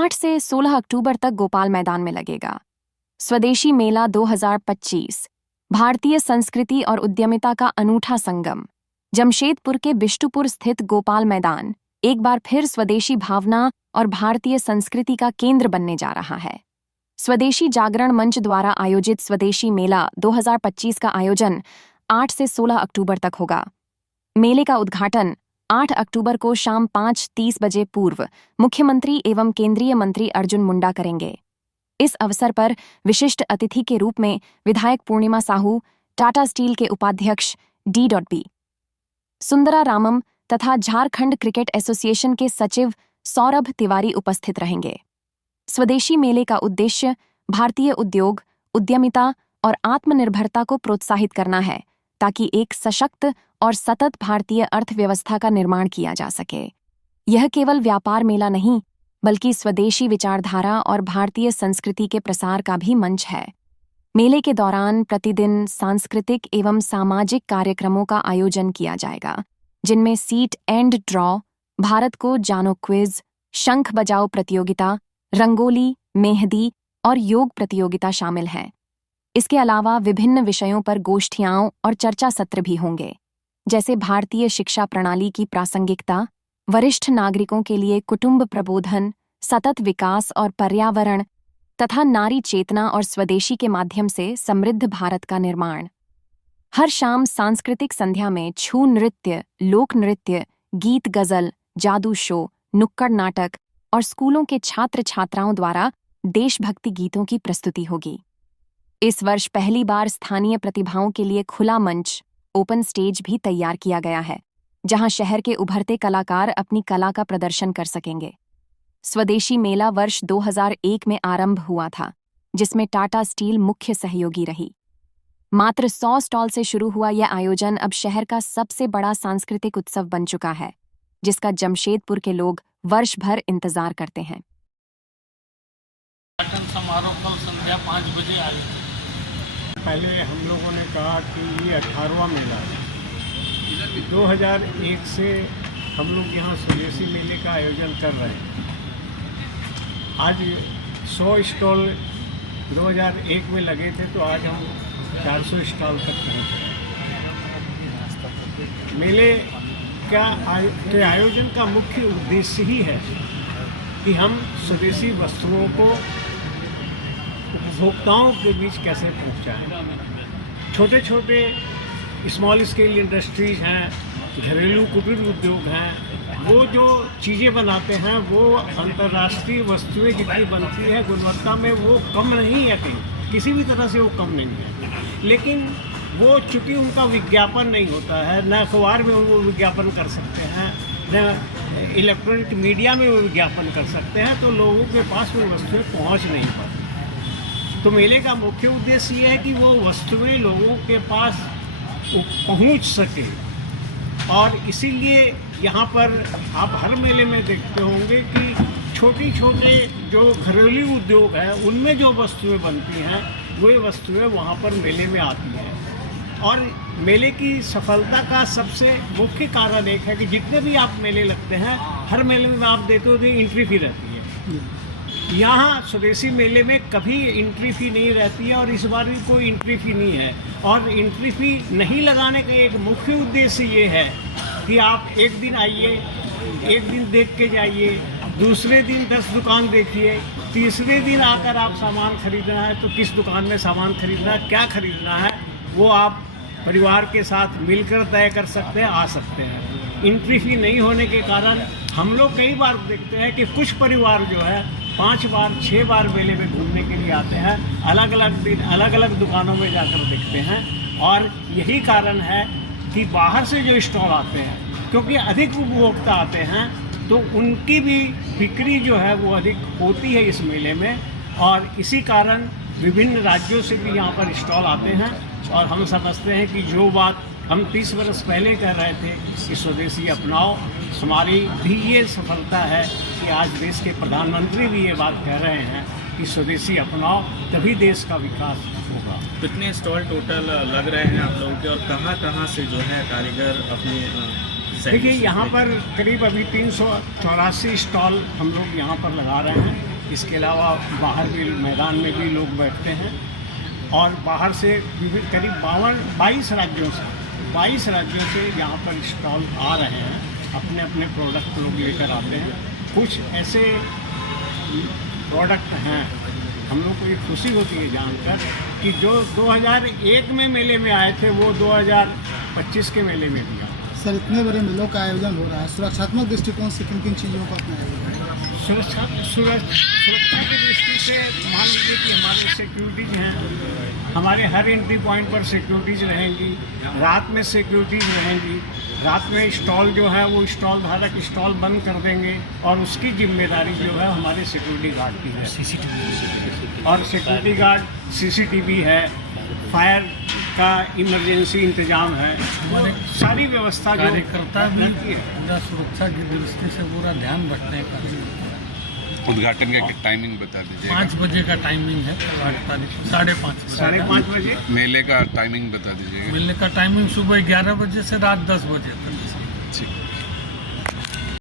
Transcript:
8 से 16 अक्टूबर तक गोपाल मैदान में लगेगा। स्वदेशी मेला 2025 भारतीय संस्कृति और उद्यमिता का अनूठा संगम। जमशेदपुर के बिष्टुपुर स्थित गोपाल मैदान एक बार फिर स्वदेशी भावना और भारतीय संस्कृति का केंद्र बनने जा रहा है। स्वदेशी जागरण मंच द्वारा आयोजित स्वदेशी मेला 2025 का आयोजन 8 से 16 अक्टूबर तक होगा। मेले का उद्घाटन 8 अक्टूबर को शाम 5:30 बजे पूर्व मुख्यमंत्री एवं केंद्रीय मंत्री अर्जुन मुंडा करेंगे। इस अवसर पर विशिष्ट अतिथि के रूप में विधायक पूर्णिमा साहू, टाटा स्टील के उपाध्यक्ष D.B. सुंदरा रामम तथा झारखंड क्रिकेट एसोसिएशन के सचिव सौरभ तिवारी उपस्थित रहेंगे। स्वदेशी मेले का उद्देश्य भारतीय उद्योग, उद्यमिता और आत्मनिर्भरता को प्रोत्साहित करना है, ताकि एक सशक्त और सतत भारतीय अर्थव्यवस्था का निर्माण किया जा सके। यह केवल व्यापार मेला नहीं, बल्कि स्वदेशी विचारधारा और भारतीय संस्कृति के प्रसार का भी मंच है। मेले के दौरान प्रतिदिन सांस्कृतिक एवं सामाजिक कार्यक्रमों का आयोजन किया जाएगा, जिनमें सीट एंड ड्रॉ, भारत को जानो क्विज, शंख बजाओ प्रतियोगिता, रंगोली, मेहंदी और योग प्रतियोगिता शामिल हैं। इसके अलावा विभिन्न विषयों पर गोष्ठियां और चर्चा सत्र भी होंगे, जैसे भारतीय शिक्षा प्रणाली की प्रासंगिकता, वरिष्ठ नागरिकों के लिए कुटुंब प्रबोधन, सतत विकास और पर्यावरण तथा नारी चेतना और स्वदेशी के माध्यम से समृद्ध भारत का निर्माण। हर शाम सांस्कृतिक संध्या में छू नृत्य, लोक नृत्य, गीत गजल, जादू शो, नुक्कड़ नाटक और स्कूलों के छात्र छात्राओं द्वारा देशभक्ति गीतों की प्रस्तुति होगी। इस वर्ष पहली बार स्थानीय प्रतिभाओं के लिए खुला मंच, ओपन स्टेज भी तैयार किया गया है, जहां शहर के उभरते कलाकार अपनी कला का प्रदर्शन कर सकेंगे। स्वदेशी मेला वर्ष 2001 में आरंभ हुआ था, जिसमें टाटा स्टील मुख्य सहयोगी रही। मात्र 100 स्टॉल से शुरू हुआ यह आयोजन अब शहर का सबसे बड़ा सांस्कृतिक उत्सव बन चुका है, जिसका जमशेदपुर के लोग वर्ष भर इंतजार करते हैं। समारोह कल संध्या 5 बजे आयोजित। पहले हम लोगों ने कहा कि ये 18वां मेला है। 2001 से हम लोग यहाँ स्वदेशी मेले का आयोजन कर रहे हैं। आज 100 स्टॉल 2001 में लगे थे, तो आज हम 400 स्टॉल तक पहुँचे। मेले के आयोजन का मुख्य उद्देश्य ही है कि हम स्वदेशी वस्तुओं को उपभोक्ताओं के बीच कैसे पहुंचाएं। छोटे छोटे स्मॉल स्केल इंडस्ट्रीज हैं, घरेलू कुटीर उद्योग हैं, वो जो चीज़ें बनाते हैं वो अंतर्राष्ट्रीय वस्तुएं जितनी बनती है गुणवत्ता में वो कम नहीं है, कहीं किसी भी तरह से वो कम नहीं है। लेकिन वो चूँकि उनका विज्ञापन नहीं होता है, न अखबार में वो विज्ञापन कर सकते हैं, न इलेक्ट्रॉनिक मीडिया में वो विज्ञापन कर सकते हैं, तो लोगों के पास वो वस्तुएं पहुंच नहीं पाती। तो मेले का मुख्य उद्देश्य ये है कि वो वस्तुएं लोगों के पास पहुंच सके, और इसीलिए यहाँ पर आप हर मेले में देखते होंगे कि छोटे छोटे जो घरेलू उद्योग हैं उनमें जो वस्तुएं बनती हैं वो वस्तुएं वहाँ पर मेले में आती हैं। और मेले की सफलता का सबसे मुख्य कारण एक है कि जितने भी आप मेले लगते हैं, हर मेले में आप देखते हो एंट्री फी रहती है। यहाँ स्वदेशी मेले में कभी एंट्री फी नहीं रहती है, और इस बार भी कोई एंट्री फी नहीं है। और एंट्री फी नहीं लगाने का एक मुख्य उद्देश्य ये है कि आप एक दिन आइए, एक दिन देख के जाइए, दूसरे दिन 10 दुकान देखिए, तीसरे दिन आकर आप सामान खरीदना है तो किस दुकान में सामान खरीदना है, क्या खरीदना है, वो आप परिवार के साथ मिलकर तय कर सकते हैं, आ सकते हैं। एंट्री फी नहीं होने के कारण हम लोग कई बार देखते हैं कि कुछ परिवार जो है 5 बार 6 बार मेले में घूमने के लिए आते हैं, अलग अलग दिन अलग अलग दुकानों में जाकर देखते हैं। और यही कारण है कि बाहर से जो स्टॉल आते हैं, क्योंकि अधिक उपभोक्ता आते हैं, तो उनकी भी बिक्री जो है वो अधिक होती है इस मेले में। और इसी कारण विभिन्न राज्यों से भी यहाँ पर स्टॉल आते हैं। और हम समझते हैं कि जो बात हम 30 वर्ष पहले कह रहे थे कि स्वदेशी अपनाओ, हमारी भी ये सफलता है कि आज देश के प्रधानमंत्री भी ये बात कह रहे हैं कि स्वदेशी अपनाओ, तभी देश का विकास होगा। कितने स्टॉल टोटल लग रहे हैं आप लोगों के, और कहाँ से जो है कारीगर अपने देखिए यहाँ पर करीब अभी 384 स्टॉल हम लोग यहाँ पर लगा रहे हैं। इसके अलावा बाहर भी मैदान में भी लोग बैठते हैं और बाहर से विभिन्न करीब 22 राज्यों से यहाँ पर स्टॉल आ रहे हैं, अपने अपने प्रोडक्ट लोग लेकर आते हैं। कुछ ऐसे प्रोडक्ट हैं, हम लोग को ये खुशी होती है जानकर कि जो 2001 में मेले में आए थे वो 2025 के मेले में भी आए। सर, इतने बड़े मेलों का आयोजन हो रहा है, सुरक्षात्मक दृष्टिकोण से किन किन चीज़ों को अपनाया जा रहा है? सुरक्षा की दृष्टि से मान लीजिए कि हमारे सिक्योरिटीज हैं, हमारे हर एंट्री पॉइंट पर सिक्योरिटीज रहेंगी, रात में सिक्योरिटीज रहेंगी। रात में स्टॉल जो है वो स्टॉल धारक स्टॉल बंद कर देंगे और उसकी जिम्मेदारी जो है हमारे सिक्योरिटी गार्ड की है। सीसीटीवी और सिक्योरिटी गार्ड, सीसीटीवी है, फायर का इमरजेंसी इंतजाम है, हमारे सारी व्यवस्था जो कार्यकर्ता भी पूरा सुरक्षा की दृष्टि से पूरा ध्यान रखने का। उद्घाटन का टाइमिंग बता दीजिए। 5 बजे का टाइमिंग है, 8 तारीख को 5:30 बजे। मेले का टाइमिंग बता दीजिएगा। मिलने का टाइमिंग सुबह 11 बजे से रात 10 बजे तक। ठीक।